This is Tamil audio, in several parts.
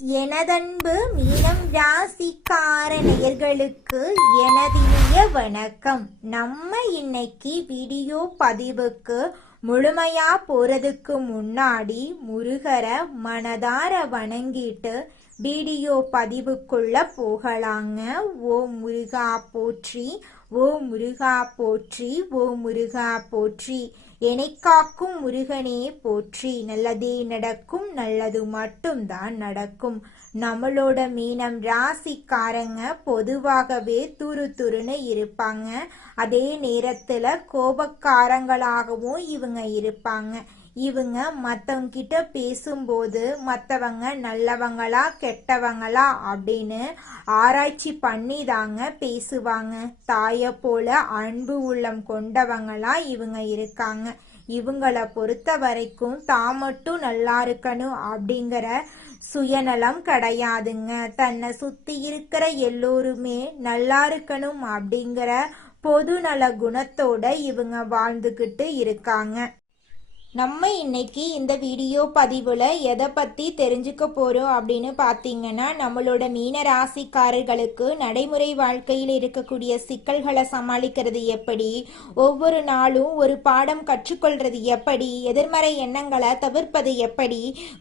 எனதன்பு மீனம் ராசிக்கார நேயர்களுக்கு எனதினிய வணக்கம். நம்ம இன்னைக்கு வீடியோ பதிவுக்கு முழுமையா போறதுக்கு முன்னாடி முருகரை மனதார வணங்கிட்டு வீடியோ பதிவுக்குள்ள போகலாங்க. ஓ முருகா போற்றி, ஓ முருகா போற்றி, ஓ முருகா போற்றி. என்னை காக்கும் முருகனே போற்றி. நல்லதே நடக்கும், நல்லது மட்டும்தான் நடக்கும். நம்மளோட மீனம் ராசிக்காரங்க பொதுவாகவே துருன்னு இருப்பாங்க. அதே நேரத்துல கோபக்காரங்களாகவும் இவங்க இருப்பாங்க. இவங்க மற்றவங்க கிட்ட பேசும்போது மற்றவங்க நல்லவங்களா கெட்டவங்களா அப்படின்னு ஆராய்ச்சி பண்ணி தாங்க பேசுவாங்க. தாயை போல அன்பு உள்ளம் கொண்டவங்களா இவங்க இருக்காங்க. இவங்கள பொறுத்த வரைக்கும் தான் மட்டும் நல்லா இருக்கணும் அப்படிங்கிற சுயநலம் கிடையாதுங்க. தன்னை சுத்தி இருக்கிற எல்லோருமே நல்லா இருக்கணும் அப்படிங்கிற பொதுநல குணத்தோட இவங்க வாழ்ந்துகிட்டு இருக்காங்க. நம்ம இன்னைக்கு இந்த வீடியோ பதிவில் எதை பற்றி தெரிஞ்சுக்க போகிறோம் அப்படின்னு பார்த்தீங்கன்னா, நம்மளோட மீன ராசிக்காரர்களுக்கு நடைமுறை வாழ்க்கையில் இருக்கக்கூடிய சிக்கல்களை சமாளிக்கிறது எப்படி, ஒவ்வொரு நாளும் ஒரு பாடம் கற்றுக்கொள்றது எப்படி, எதிர்மறை எண்ணங்களை தவிர்ப்பது எப்படி,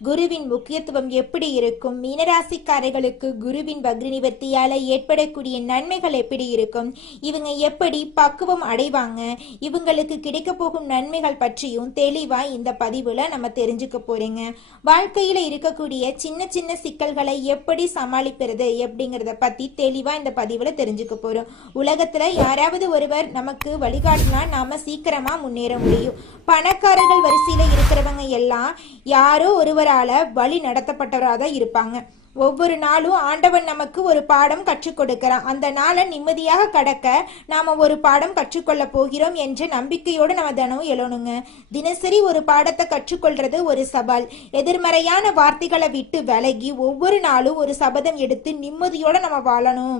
குருவின் முக்கியத்துவம் எப்படி இருக்கும், மீனராசிக்காரர்களுக்கு குருவின் வக்ர நிவர்த்தியால் ஏற்படக்கூடிய நன்மைகள் எப்படி இருக்கும், இவங்க எப்படி பக்குவம் அடைவாங்க, இவங்களுக்கு கிடைக்க போகும் நன்மைகள் பற்றியும் தெளிவாக இந்த பதிவுல நம்ம தெரிஞ்சுக்க போறீங்க. வாழ்க்கையில இருக்கக்கூடிய சின்ன சின்ன சிக்கல்களை எப்படி சமாளிக்கிறது அப்படிங்கறத பத்தி தெளிவா இந்த பதிவுல தெரிஞ்சுக்க போறோம். உலகத்துல யாராவது ஒருவர் நமக்கு வழிகாட்டினா நாம சீக்கிரமா முன்னேற முடியும். பணக்காரர்கள் வரிசையில இருக்கிறவங்க எல்லாம் யாரோ ஒருவரால வழி நடத்தப்பட்டவராக தான் இருப்பாங்க. ஒவ்வொரு நாளும் ஆண்டவன் நமக்கு ஒரு பாடம் கற்றுக் கொடுக்கிறான். அந்த நாளை நிம்மதியாக கடக்க நாம ஒரு பாடம் கற்றுக்கொள்ள போகிறோம் என்ற நம்பிக்கையோடு நம்ம தினமும் எழணுங்க. தினசரி ஒரு பாடத்தை கற்றுக்கொள்றது ஒரு சவால். எதிர்மறையான வார்த்தைகளை விட்டு விலகி ஒவ்வொரு நாளும் ஒரு சபதம் எடுத்து நிம்மதியோட நம்ம வாழணும்.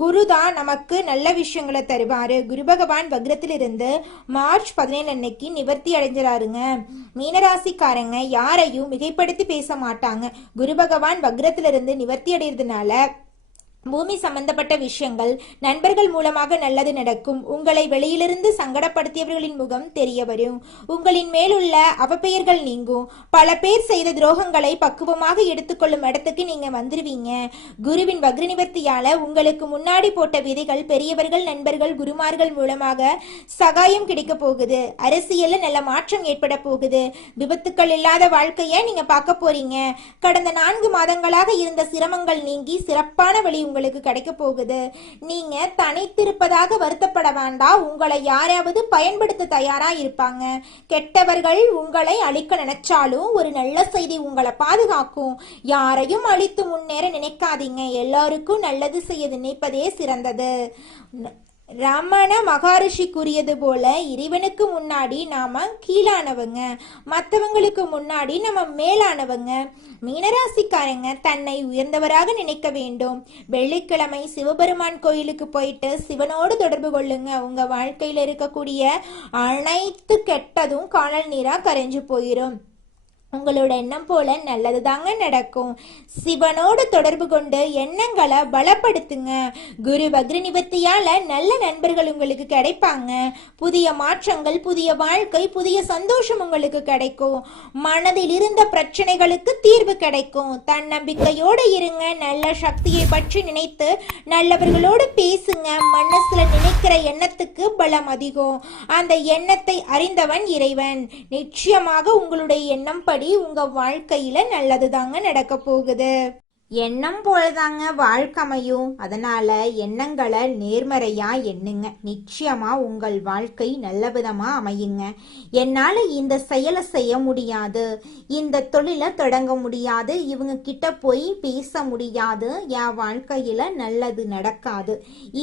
குரு தான் நமக்கு நல்ல விஷயங்களை தருவாரு. குரு பகவான் வக்ரத்திலிருந்து மார்ச் 17 அன்னைக்கு நிவர்த்தி அடைஞ்சிறாருங்க. மீனராசிக்காரங்க யாரையும் மிகைப்படுத்தி பேச மாட்டாங்க. குரு பகவான் வக்ரத்திலிருந்து நிவர்த்தி அடைகிறதுனால பூமி சம்பந்தப்பட்ட விஷயங்கள் நண்பர்கள் மூலமாக நல்லது நடக்கும். உங்களை வெளியிலிருந்து சங்கடப்படுத்தியவர்களின் முகம் தெரிய வரும். உங்களின் மேலுள்ள அவப்பெயர்கள் நீங்கும். பல பேர் செய்த துரோகங்களை பக்குவமாக எடுத்துக்கொள்ளும் இடத்துக்கு நீங்க வந்துருவீங்க. குருவின் வக்ர நிவர்த்தியால உங்களுக்கு முன்னாடி போட்ட விதைகள் பெரியவர்கள் நண்பர்கள் குருமார்கள் மூலமாக சகாயம் கிடைக்க போகுது. அரசியல்ல நல்ல மாற்றம் ஏற்பட போகுது. விபத்துக்கள் இல்லாத வாழ்க்கைய நீங்க பார்க்க போறீங்க. கடந்த 4 மாதங்களாக இருந்த சிரமங்கள் நீங்கி சிறப்பான வழி உங்களுக்கு கிடைக்க போகுது. நீங்க தனித்திருப்பதாக வருத்தப்பட வேண்டாம். உங்களை யாராவது பயன்படுத்த தயாரா இருப்பாங்க. கெட்டவர்கள் உங்களை அழிக்க நினைச்சாலும் ஒரு நல்ல செய்தி உங்களை பாதுகாக்கும். யாரையும் அழித்து முன்னேற நினைக்காதீங்க. எல்லாருக்கும் நல்லது செய்ய நினைப்பதே சிறந்தது. ரமண மகரிஷி கூறியது போல இறைவனுக்கு முன்னாடி நாம கீழானவங்க, மற்றவங்களுக்கு முன்னாடி நம்ம மேலானவங்க. மீனராசிக்காரங்க தன்னை உயர்ந்தவராக நினைக்க வேண்டும். வெள்ளிக்கிழமை சிவபெருமான் கோயிலுக்கு போயிட்டு சிவனோடு தொடர்பு கொள்ளுங்க. உங்க வாழ்க்கையில இருக்கக்கூடிய அனைத்து கெட்டதும் காணல் நீரா கரைஞ்சு போயிடும். உங்களோட எண்ணம் போல நல்லது தாங்க நடக்கும். சிவனோடு தொடர்பு கொண்டு எண்ணங்களை பலப்படுத்துங்க. குரு வக்ர நிவர்த்தியால நல்ல நண்பர்கள் உங்களுக்கு கிடைப்பாங்க. புதிய மாற்றங்கள், புதிய வாழ்க்கை, புதிய சந்தோஷம் உங்களுக்கு கிடைக்கும். மனதில் இருந்த பிரச்சனைகளுக்கு தீர்வு கிடைக்கும். தன்னம்பிக்கையோடு இருங்க. நல்ல சக்தியை பற்றி நினைத்து நல்லவர்களோடு பேசுங்க. மனசுல நினைக்கிற எண்ணத்துக்கு பலம் அதிகம். அந்த எண்ணத்தை அறிந்தவன் இறைவன். நிச்சயமாக உங்களுடைய எண்ணம் படி உங்க வாழ்க்கையில நல்லது தாங்க நடக்க போகுது. எண்ணம் போலதாங்க வாழ்க்கை அமையும். அதனால எண்ணங்களை நேர்மறையா எண்ணுங்க. நிச்சயமா உங்கள் வாழ்க்கை நல்ல விதமா அமையுங்க. என்னால இந்த செயலை செய்ய முடியாது, இந்த தொழிலை தொடங்க முடியாது, இவங்க கிட்ட போய் பேச முடியாது, என் வாழ்க்கையில நல்லது நடக்காது,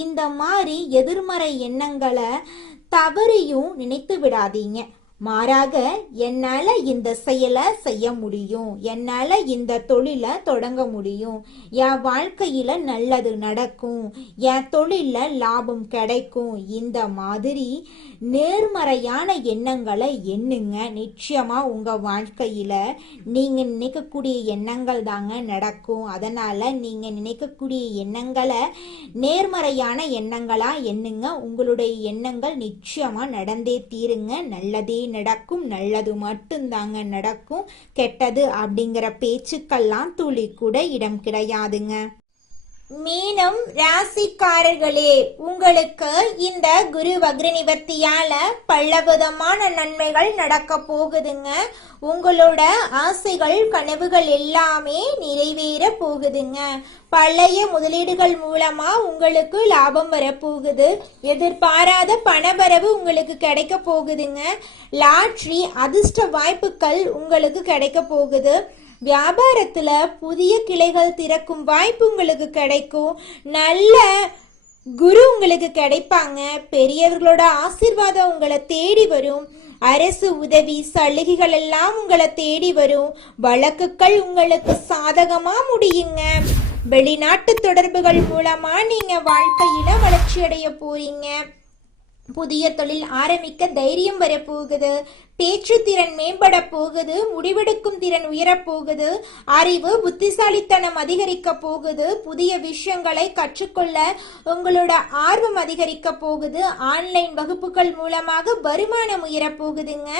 இந்த மாதிரி எதிர்மறை எண்ணங்களை தவறியும் நினைத்து விடாதீங்க. மாறாக என்னால இந்த செயலை செய்ய முடியும், என்னால இந்த தொழிலை தொடங்க முடியும், என் வாழ்க்கையில நல்லது நடக்கும், என் தொழில லாபம் கிடைக்கும், இந்த மாதிரி நேர்மறையான எண்ணங்களை எண்ணுங்க. நிச்சயமா உங்க வாழ்க்கையில நீங்க நினைக்கக்கூடிய எண்ணங்கள் தாங்க நடக்கும். அதனால நீங்க நினைக்கக்கூடிய எண்ணங்களை நேர்மறையான எண்ணங்களா எண்ணுங்க. உங்களுடைய எண்ணங்கள் நிச்சயமா நடந்தே தீருங்க. நல்லதே நடக்கும், நல்லது மட்டும்தாங்க நடக்கும். கெட்டது அப்படிங்கிற பேச்சுக்கெல்லாம் துளி கூட இடம் கிடையாதுங்க. மீனம் ராசிக்காரர்களே, உங்களுக்கு இந்த குரு வக்ர நிவர்த்தியால பலவிதமான நன்மைகள் நடக்க போகுதுங்க. உங்களோட ஆசைகள் கனவுகள் எல்லாமே நிறைவேற போகுதுங்க. பழைய முதலீடுகள் மூலமா உங்களுக்கு லாபம் வரப்போகுது. எதிர்பாராத பணவரவு உங்களுக்கு கிடைக்க போகுதுங்க. லாட்ரி அதிர்ஷ்ட வாய்ப்புகள் உங்களுக்கு கிடைக்க போகுது. வியாபாரத்துல புதிய கிளைகள் திறக்கும் வாய்ப்பு உங்களுக்கு கிடைக்கும். நல்ல குரு உங்களுக்கு கிடைப்பாங்க. பெரியவர்களோட ஆசீர்வாதம் உங்களை தேடி வரும். அரசு உதவி சலுகைகள் எல்லாம் உங்களை தேடி வரும். வழக்குகள் உங்களுக்கு சாதகமா முடியுங்க. வெளிநாட்டு தொடர்புகள் மூலமா நீங்க வாழ்க்கையில வளர்ச்சி அடைய போறீங்க. புதிய தொழில் ஆரம்பிக்க தைரியம் வரப்போகுது. பேச்சு திறன் மேம்பட போகுது. முடிவெடுக்கும் திறன் உயரப்போகுது. அறிவு புத்திசாலித்தனம் அதிகரிக்க போகுது. புதிய விஷயங்களை கற்றுக்கொள்ள உங்களோட ஆர்வம் அதிகரிக்க போகுது. ஆன்லைன் வகுப்புகள் மூலமாக வருமானம் உயரப் போகுதுங்க.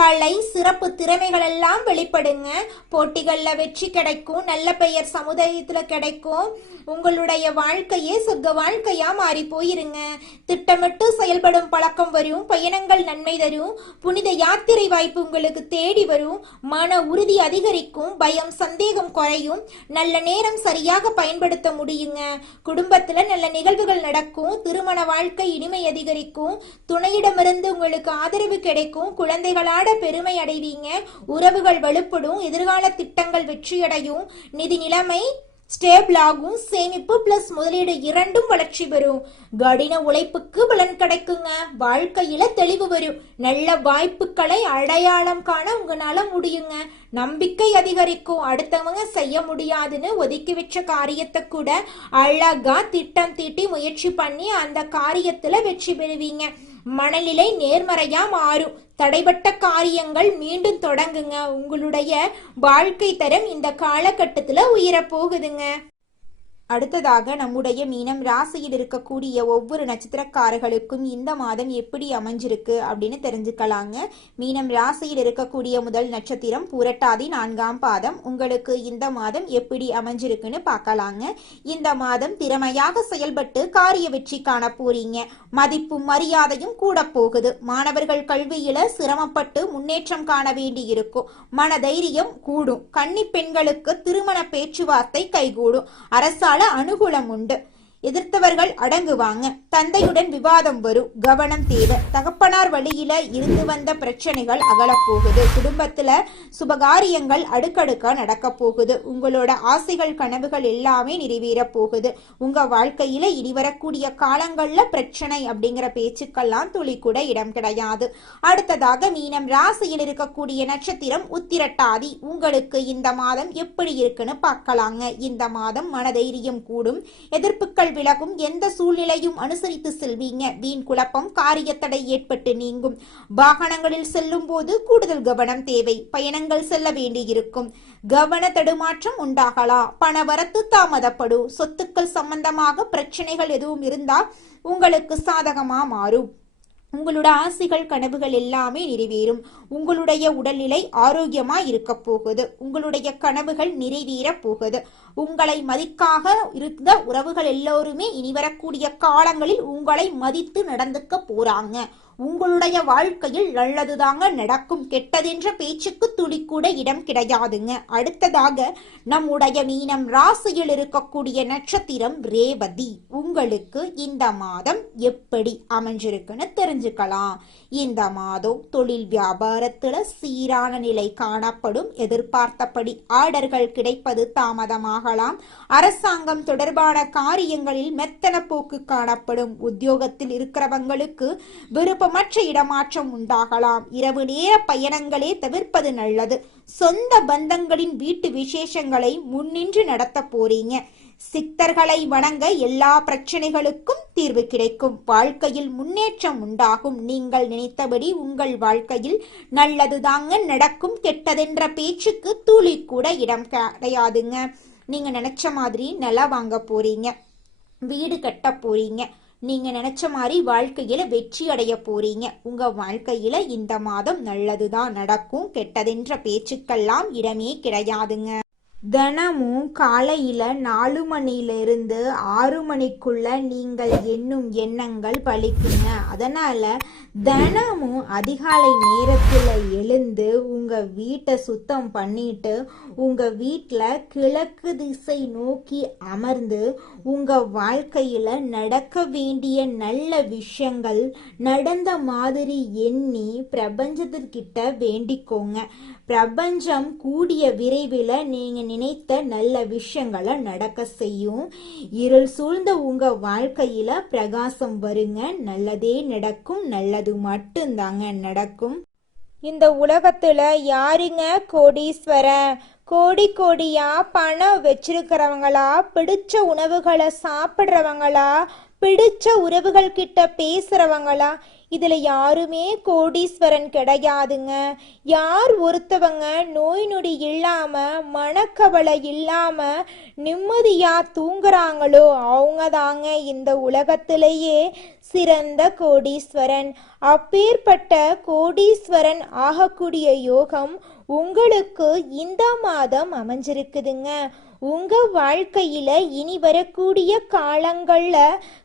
கலை சிறப்பு திறமைகள் எல்லாம் வெளிப்படுங்க. போட்டிகள்ல வெற்றி கிடைக்கும். நல்ல பெயர் சமுதாயத்துல கிடைக்கும். உங்களுடைய வாழ்க்கையே சொர்க்க வாழ்க்கையா மாறி போயிருங்க. திட்டமிட்டு செயல்படும் பழக்கம் வரும். பயணங்கள் நன்மை தரும். புனித யாத்திரை வாய்ப்பு உங்களுக்கு தேடி வரும். மன உறுதி அதிகரிக்கும். பயம் சந்தேகம் குறையும். நல்ல நேரம் சரியாக பயன்படுத்த முடியுங்க. குடும்பத்துல நல்ல நிகழ்வுகள் நடக்கும். திருமண வாழ்க்கை இனிமை அதிகரிக்கும். துணையிடமிருந்து உங்களுக்கு ஆதரவு கிடைக்கும். குழந்தைகளோட பெருமை அடைவீங்க. உறவுகள் வலுப்படும். எதிர்கால திட்டங்கள் வெற்றியடையும். நிதி நிலைமை ஸ்டேபிள் ஆகும். சேமிப்பு பிளஸ் முதலீடு இரண்டும் வளர்ச்சி பெறும். கடின உழைப்புக்கு பலன் கிடைக்குங்க. வாழ்க்கையில தெளிவு வரும். நல்ல வாய்ப்புகளை அடையாளம் காண உங்களால முடியுங்க. நம்பிக்கை அதிகரிக்கும். அடுத்தவங்க செய்ய முடியாதுன்னு ஒதுக்கி வச்ச காரியத்தை கூட அழகா திட்டம் தீட்டி முயற்சி பண்ணி அந்த காரியத்துல வெற்றி பெறுவீங்க. மனநிலை நேர்மறையா மாறும். தடைபட்ட காரியங்கள் மீண்டும் தொடங்குங்க. உங்களுடைய வாழ்க்கை தரம் இந்த காலகட்டத்துல உயரப் போகுதுங்க. அடுத்ததாக நம்முடைய மீனம் ராசியில் இருக்கக்கூடிய ஒவ்வொரு நட்சத்திரக்காரர்களுக்கும் இந்த மாதம் எப்படி அமைஞ்சிருக்கு அப்படின்னு தெரிஞ்சுக்கலாங்க. மீனம் ராசியில் இருக்கக்கூடிய முதல் நட்சத்திரம் பூரட்டாதி 4ஆம் பாதம். உங்களுக்கு இந்த மாதம் எப்படி அமைஞ்சிருக்குன்னு பார்க்கலாங்க. இந்த மாதம் திறமையாக செயல்பட்டு காரிய வெற்றி காண போறீங்க. மதிப்பும் மரியாதையும் கூட போகுது. மாணவர்கள் கல்வியில சிரமப்பட்டு முன்னேற்றம் காண வேண்டி இருக்கும். மனதைரியம் கூடும். கன்னி பெண்களுக்கு திருமண பேச்சுவார்த்தை கைகூடும். அரசால் அனுகூலம் உண்டு. எதிர்த்தவர்கள் அடங்குவாங்க. தந்தையுடன் விவாதம் வரும். கவனம் தேவை. தகப்பனார் வழியில இருந்து வந்த பிரச்சனைகள் அகலப்போகுது. குடும்பத்துல சுபகாரியங்கள் அடுக்கடுக்கா நடக்க போகுது. உங்களோட ஆசைகள் கனவுகள் எல்லாமே நிறைவேற போகுது. உங்க வாழ்க்கையில இனி வரக்கூடிய காலங்கள்ல பிரச்சனை அப்படிங்கிற பேச்சுக்கெல்லாம் துளி கூட இடம் கிடையாது. அடுத்ததாக மீனம் ராசியில் இருக்கக்கூடிய நட்சத்திரம் உத்திரட்டாதி. உங்களுக்கு இந்த மாதம் எப்படி இருக்குன்னு பார்க்கலாங்க. இந்த மாதம் மனதைரியம் கூடும். எதிர்ப்புகள் விலகும். எந்த சூழ்நிலையும் அனுசரித்து செல்வீங்க. வீண் குழப்பம் காரியத்தடை ஏற்பட்டு நீங்கும். வாகனங்களில் செல்லும் போது கூடுதல் கவனம் தேவை. பயணங்கள் செல்ல வேண்டியிருக்கும். கவன தடுமாற்றம் உண்டாகலாம். பணவரத்து தாமதப்படும். சொத்துக்கள் சம்பந்தமாக பிரச்சனைகள் எதுவும் இருந்தால் உங்களுக்கு சாதகமா மாறும். உங்களோட ஆசைகள் கனவுகள் எல்லாமே நிறைவேறும். உங்களுடைய உடல்நிலை ஆரோக்கியமா இருக்க போகுது. உங்களுடைய கனவுகள் நிறைவேற போகுது. உங்களை மதிக்காக இருந்த உறவுகள் எல்லோருமே இனி வரக்கூடிய காலங்களில் உங்களை மதித்து நடந்துக்க போறாங்க. உங்களுடைய வாழ்க்கையில் நல்லதுதாங்க நடக்கும். கெட்டதென்ற பேச்சுக்கு துளி கூட இடம் கிடையாதுங்க. அடுத்ததாக நம்முடைய மீனம் ராசியில் இருக்கக்கூடிய நட்சத்திரம் ரேவதி. உங்களுக்கு இந்த மாதம் எப்படி அமைஞ்சிருக்குன்னு தெரிஞ்சுக்கலாம். இந்த மாதம் தொழில் வியாபாரத்துல சீரான நிலை காணப்படும். எதிர்பார்த்தபடி ஆர்டர்கள் கிடைப்பது தாமதமாக உண்டாகலாம். அரசாங்கம் தொடர்பான காரியங்களில் மெத்தன போக்கு காணப்படும். உத்தியோகத்தில் இருக்கிறவங்களுக்கு விருப்பமற்ற இடமாற்றம் உண்டாகலாம். இரவு நேர பயணங்களே தவிர்ப்பது நல்லது. சொந்த பந்தங்களின் வீட்டு விசேஷங்களை முன்னின்று நடத்த போறீங்க. சித்தர்களை வணங்க எல்லா பிரச்சனைகளுக்கும் தீர்வு கிடைக்கும். வாழ்க்கையில் முன்னேற்றம் உண்டாகும். நீங்கள் நினைத்தபடி உங்கள் வாழ்க்கையில் நல்லதுதாங்க நடக்கும். கெட்டதென்ற பேச்சுக்கு துளி கூட இடம் கிடையாதுங்க. நீங்க நினைச்ச மாதிரி நிலம் வாங்க போறீங்க, வீடு கட்ட போறீங்க, நீங்க நினைச்ச மாதிரி வாழ்க்கையில வெற்றி அடைய போறீங்க. உங்க வாழ்க்கையில இந்த மாதம் நல்லதுதான் நடக்கும். கெட்டதென்ற பேச்சுக்கெல்லாம் இடமே கிடையாதுங்க. தினமும் காலையில 4 மணியிலிருந்து 6 மணிக்குள்ள நீங்கள் எண்ணும் எண்ணங்கள் பலிக்குங்க. அதனால தினமும் அதிகாலை நேரத்துல எழுந்து உங்க வீட்டை சுத்தம் பண்ணிட்டு உங்க வீட்டுல கிழக்கு திசை நோக்கி அமர்ந்து உங்க வாழ்க்கையில நடக்க வேண்டிய நல்ல விஷயங்கள் நடந்த மாதிரி எண்ணி பிரபஞ்சத்திற்கிட்ட வேண்டிக்கோங்க. பிரபஞ்சம் கூடிய விரைவில் நீங்க நினைத்த நல்ல விஷயங்களை நடக்க செய்யும். இருள் சூழ்ந்த உங்க வாழ்க்கையில பிரகாசம் வருங்க. நல்லதே நடக்கும். நல்லது மட்டும்தாங்க நடக்கும். இந்த உலகத்துல யாருங்க கோடீஸ்வரன்? கோடி கோடியா பணம் வச்சிருக்கிறவங்களா, பிடிச்ச உணவுகளை சாப்பிட்றவங்களா, பிடிச்ச உறவுகள் கிட்ட பேசுறவங்களா? இதுல யாருமே கோடீஸ்வரன் கிடையாதுங்க. யார் ஒருத்தவங்க நோய் நொடி இல்லாம மனக்கவலை இல்லாம நிம்மதியா தூங்குறாங்களோ அவங்க தாங்க இந்த உலகத்திலேயே சிறந்த கோடீஸ்வரன். அப்பேற்பட்ட கோடீஸ்வரன் ஆகக்கூடிய யோகம் உங்களுக்கு இந்த மாதம் அமைஞ்சிருக்குதுங்க. உங்க வாழ்க்கையில இனி வரக்கூடிய காலங்கள்ல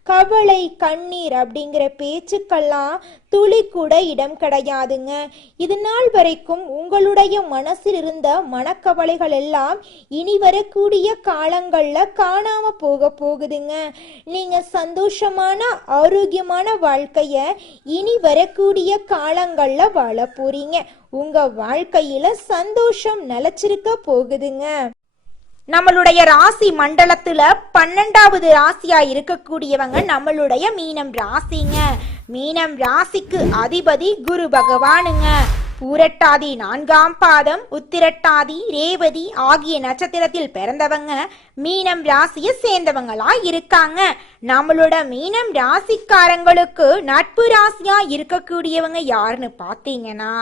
கவலை கண்ணீர் அப்படிங்கிற பேச்சுக்கெல்லாம் துளி கூட இடம் கிடையாதுங்க. இது நாள் வரைக்கும் உங்களுடைய மனசில் இருந்த மனக்கவலைகள் எல்லாம் இனி வரக்கூடிய காலங்கள்ல காணாம போகுதுங்க. நீங்க சந்தோஷமான ஆரோக்கியமான வாழ்க்கைய இனி வரக்கூடிய காலங்கள்ல வாழ போறீங்க. உங்க வாழ்க்கையில சந்தோஷம் நிலைச்சிருக்க போகுதுங்க. நம்மளுடைய ராசி மண்டலத்துல 12வது ராசியா இருக்கக்கூடியவங்க நம்மளுடைய மீனம் ராசிங்க. மீனம் ராசிக்கு அதிபதி குரு பகவானுங்க. பூரட்டாதி 4ஆம் பாதம், உத்திரட்டாதி, ரேவதி ஆகிய நட்சத்திரத்தில் பிறந்தவங்க மீனம் ராசியை சேர்ந்தவங்களா இருக்காங்க. நம்மளோட மீனம் ராசிக்காரங்களுக்கு நட்பு ராசியா இருக்கக்கூடியவங்க யாருன்னு பாத்தீங்கன்னா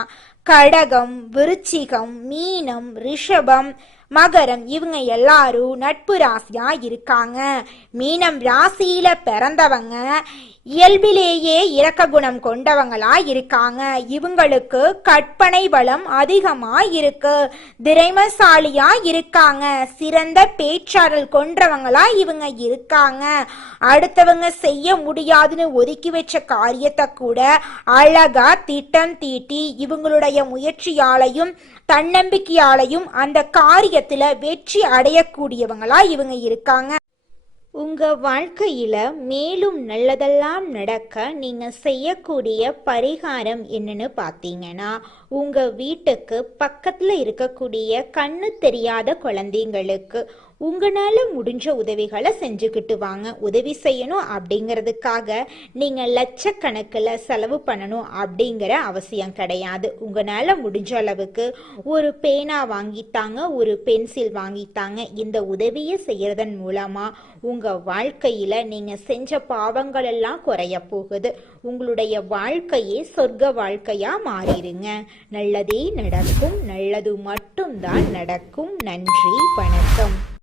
கடகம், விருச்சிகம், மீனம், ரிஷபம், மகரம் இவங்க எல்லாரும் நட்பு ராசியா இருக்காங்க. மீனம் ராசியில பிறந்தவங்க இயல்பிலேயே இரக்க குணம் கொண்டவங்களா இருக்காங்க. இவங்களுக்கு கற்பனை பலம் அதிகமா இருக்கு. திறமைசாலியா இருக்காங்க. சிறந்த பேச்சாற்றல் கொண்டவங்களா இவங்க இருக்காங்க. அடுத்தவங்க செய்ய முடியாதுன்னு ஒதுக்கி வச்ச காரியத்தை கூட அழகா திட்டம் தீட்டி இவங்களுடைய முயற்சியாலையும் தன்னம்பிக்கையாலையும் அந்த காரியத்துல வெற்றி அடையக்கூடியவங்களா இவங்க இருக்காங்க. உங்க வாழ்க்கையில மேலும் நல்லதெல்லாம் நடக்க நீங்க செய்யக்கூடிய பரிகாரம் என்னன்னு பார்த்தீங்கன்னா, உங்க வீட்டுக்கு பக்கத்துல இருக்கக்கூடிய கண்ணு தெரியாத குழந்தைங்களுக்கு உங்களால முடிஞ்ச உதவிகளை செஞ்சுக்கிட்டு வாங்க. உதவி செய்யணும் அப்படிங்கிறதுக்காக நீங்க லட்சக்கணக்கில் செலவு பண்ணணும் அப்படிங்கிற அவசியம் கிடையாது. உங்களால முடிஞ்ச அளவுக்கு ஒரு பேனா வாங்கித்தாங்க, ஒரு பென்சில் வாங்கித்தாங்க. இந்த உதவியை செய்யறதன் மூலமா உங்க வாழ்க்கையில நீங்க செஞ்ச பாவங்கள் எல்லாம் குறைய போகுது. உங்களுடைய வாழ்க்கையே சொர்க்க வாழ்க்கையா மாறிடுங்க. நல்லதே நடக்கும். நல்லது மட்டும்தான் நடக்கும். நன்றி, வணக்கம்.